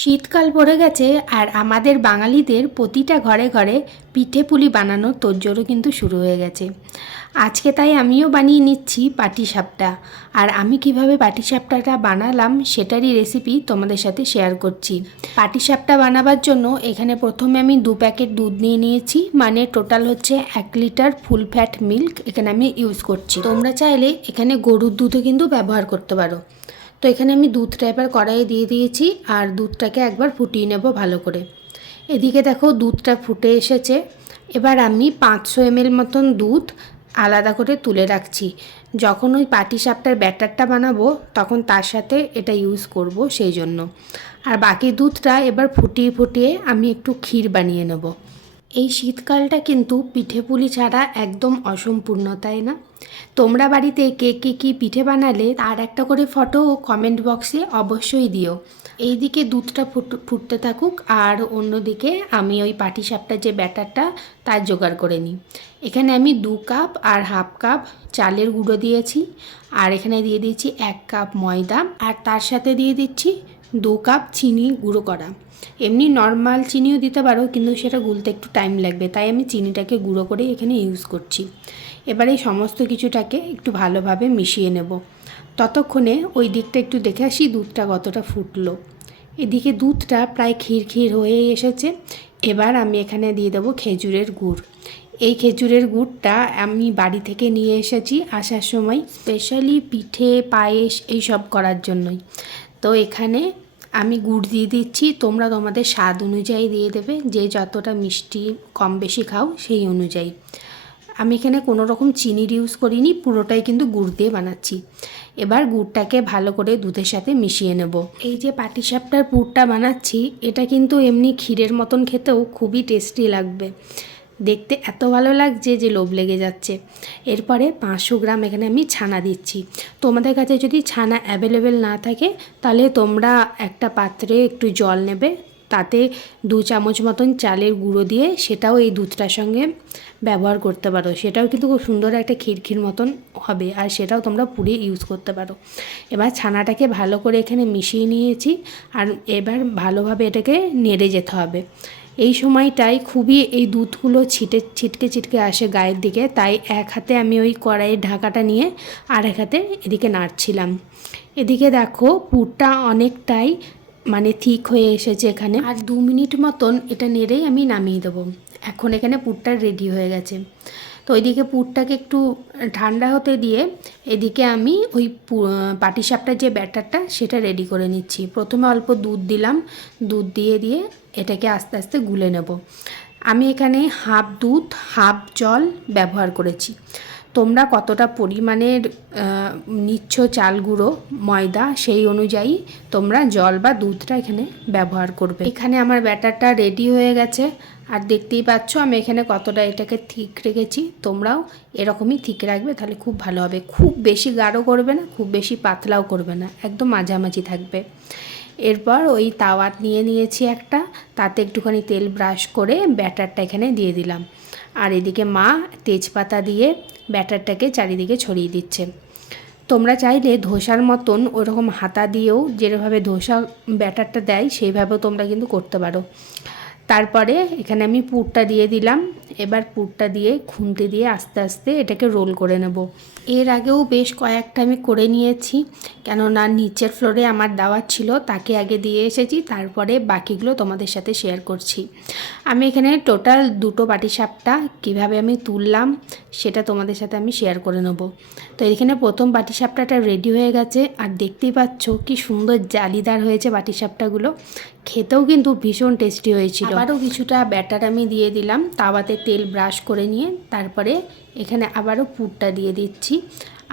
শীতকাল পড়ে গেছে আর আমাদের বাঙালিদের প্রতিটা ঘরে ঘরে পিঠে পুলি বানানোর তোড়জোড়ও কিন্তু শুরু হয়ে গেছে। আজকে তাই আমিও বানিয়ে নিচ্ছি পাটিসাপটা। আর আমি কিভাবে পাটিসাপটাটা বানালাম সেটারই রেসিপি তোমাদের সাথে শেয়ার করছি। পাটিসাপটা বানাবার জন্য এখানে প্রথমে আমি 2 প্যাকেট দুধ নিয়ে নিয়েছি, মানে টোটাল হচ্ছে 1 লিটার ফুল ফ্যাট মিল্ক এখানে আমি ইউজ করছি। তোমরা চাইলে এখানে গরুর দুধও কিন্তু ব্যবহার করতে পারো। তো এখানে আমি দুধটা এবার কড়াইয়ে দিয়ে দিয়েছি আর দুধটাকে একবার ফুটিয়ে নেব ভালো করে। এদিকে দেখো দুধটা ফুটে এসেছে। এবার আমি 500 ml মতন দুধ আলাদা করে তুলে রাখছি। যখন ওই পাটিসাপটার ব্যাটারটা বানাবো তখন তার সাথে এটা ইউজ করব সেই জন্য। আর বাকি দুধটা এবার ফুটিয়ে ফুটিয়ে আমি একটু ক্ষীর বানিয়ে নেব। এই শীতকালটা কিন্তু পিঠে পুলি ছাড়া একদম অসম্পূর্ণ, তাই না? তোমরা বাড়িতে কে কে কী পিঠে বানালে তার একটা করে ফটো কমেন্ট বক্সে অবশ্যই দিও। এইদিকে দুধটা ফুটতে থাকুক আর অন্যদিকে আমি ওই পাটিসাপটার যে ব্যাটারটা তার জোগাড় করে নিই। এখানে আমি 2 কাপ আর হাফ কাপ চালের গুঁড়ো দিয়েছি, আর এখানে দিয়ে দিচ্ছি 1 কাপ ময়দা, আর তার সাথে দিয়ে দিচ্ছি 2 কাপ চিনি গুঁড়ো করা। এমনি নর্মাল চিনিও দিতে পারো, কিন্তু সেটা গুলতে একটু টাইম লাগবে, তাই আমি চিনিটাকে গুঁড়ো করে এখানে ইউজ করছি। এবার এই সমস্ত কিছুটাকে একটু ভালোভাবে মিশিয়ে নেব। ততক্ষণে ওই দিকটা একটু দেখে আসি দুধটা কতটা ফুটলো। এদিকে দুধটা প্রায় ক্ষীর ক্ষীর হয়ে এসেছে। এবার আমি এখানে দিয়ে দেবো খেজুরের গুড়। এই খেজুরের গুড়টা আমি বাড়ি থেকে নিয়ে এসেছি আসার সময়, স্পেশালি পিঠে পায়েস এই সব করার জন্যই। তো এখানে আমি গুড় দিয়ে দিচ্ছি, তোমরা তোমাদের স্বাদ অনুযায়ী দিয়ে দেবে, যে যতটা মিষ্টি কম বেশি খাও সেই অনুযায়ী। আমি এখানে কোনো রকম চিনির ইউজ করিনি, পুরোটাই কিন্তু গুড় দিয়ে বানাচ্ছি। এবার গুড়টাকে ভালো করে দুধের সাথে মিশিয়ে নেব। এই যে পাটিসাপটার পুরটা বানাচ্ছি এটা কিন্তু এমনি ক্ষীরের মতন খেতেও খুবই টেস্টি লাগবে। দেখতে এত ভালো লাগছে যে লোভ লেগে যাচ্ছে। এরপরে 500 গ্রাম এখানে আমি ছানা দিচ্ছি। তোমাদের কাছে যদি ছানা অ্যাভেলেবেল না থাকে তাহলে তোমরা একটা পাত্রে একটু জল নেবে, তাতে 2 চামচ মতন চালের গুঁড়ো দিয়ে সেটাও এই দুধটার সঙ্গে ব্যবহার করতে পারো। সেটাও কিন্তু খুব সুন্দর একটা ক্ষীর মতন হবে, আর সেটাও তোমরা পুড়িয়ে ইউজ করতে পারো। এবার ছানাটাকে ভালো করে এখানে মিশিয়ে নিয়েছি, আর এবার ভালোভাবে এটাকে নেড়ে যেতে হবে। এই সময়টাই খুবই এই দুধগুলো ছিটকে আসে গায়ের দিকে, তাই এক হাতে আমি ওই কড়াইয়ের ঢাকাটা নিয়ে আর এক হাতে এদিকে নাড়ছিলাম। এদিকে দেখো পুরটা অনেকটাই মানে ঠিক হয়ে এসেছে এখানে, আর 2 মিনিট মতন এটা নেড়েই আমি নামিয়ে দেবো। এখন এখানে পুরটা রেডি হয়ে গেছে। তো ওইদিকে পুরটাকে একটু ঠান্ডা হতে দিয়ে এদিকে আমি ওই পাটিসাপটার যে ব্যাটারটা সেটা রেডি করে নিচ্ছি। প্রথমে অল্প দুধ দিলাম, দুধ দিয়ে এটাকে আস্তে আস্তে গুলে নেব। আমি এখানে হাফ দুধ হাফ জল ব্যবহার করেছি। তোমরা কতটা পরিমাণের নিচ্ছ চাল গুঁড়ো ময়দা সেই অনুযায়ী তোমরা জল বা দুধটা এখানে ব্যবহার করবে। এখানে আমার ব্যাটারটা রেডি হয়ে গেছে, আর দেখতেই পাচ্ছ আমি এখানে কতটা এটাকে ঠিক রেখেছি। তোমরাও এরকমই ঠিক রাখবে, তাহলে খুব ভালো হবে। খুব বেশি গাঢ় করবে না, খুব বেশি পাতলাও করবে না, একদম মাঝামাঝি থাকবে। এরপর ওই তাওয়া নিয়েছি একটা, তাতে একটুখানি তেল ব্রাশ করে ব্যাটারটা এখানে দিয়ে দিলাম, আর এদিকে মা তেজপাতা দিয়ে ব্যাটারটাকে চারিদিকে ছড়িয়ে দিচ্ছে। তোমরা চাইলে ধোসার মতন ওরকম হাতা দিয়েও যেভাবে ধোসা ব্যাটারটা দেয় সেইভাবেও তোমরা কিন্তু করতে পারো। তারপরে এখানে আমি পুরটা দিয়ে দিলাম। এবার পুরটা দিয়ে খুন্তি দিয়ে আস্তে আস্তে এটাকে রোল করে নেব। এর আগেও বেশ কয়েকটা আমি করে নিয়েছি, কেননা নিচের ফ্লোরে আমার দাওয়াত ছিল, তাকে আগে দিয়ে এসেছি, তারপরে বাকিগুলো তোমাদের সাথে শেয়ার করছি। আমি এখানে টোটাল 2টো পাটিসাপটা কীভাবে আমি তুললাম সেটা তোমাদের সাথে আমি শেয়ার করে নেব। তো এখানে প্রথম পাটিসাপটাটা রেডি হয়ে গেছে, আর দেখতেই পাচ্ছ কি সুন্দর জালিদার হয়েছে পাটিসাপটাগুলো। খেতেও কিন্তু ভীষণ টেস্টি হয়েছিল। আবারও কিছুটা ব্যাটার আমি দিয়ে দিলাম, তাওয়াতে তেল ব্রাশ করে নিয়ে তারপরে এখানে আবারও পুরটা দিয়ে দিচ্ছি,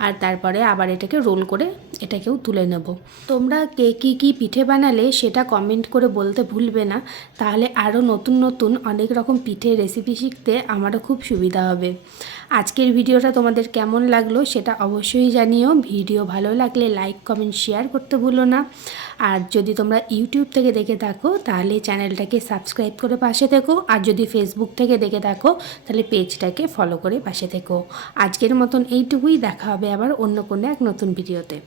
আর তারপরে আবার এটাকে রোল করে এটাকেও তুলে নেব। তোমরা কে কী পিঠে বানালে সেটা কমেন্ট করে বলতে ভুলবে না, তাহলে আরও নতুন নতুন অনেক রকম পিঠে রেসিপি শিখতে আমারও খুব সুবিধা হবে। আজকের ভিডিওটা তোমাদের কেমন লাগলো সেটা অবশ্যই জানিও। ভিডিও ভালো লাগলে লাইক কমেন্ট শেয়ার করতে ভুলো না। আর যদি তোমরা ইউটিউব থেকে দেখে থাকো তাহলে চ্যানেলটাকে সাবস্ক্রাইব করে পাশে থেকো, আর যদি ফেসবুক থেকে দেখে থাকো তাহলে পেজটাকে ফলো করে পাশে থেকো। আজকের মতন এইটুকুই, দেখা হবে আবার অন্য কোনো এক নতুন ভিডিওতে।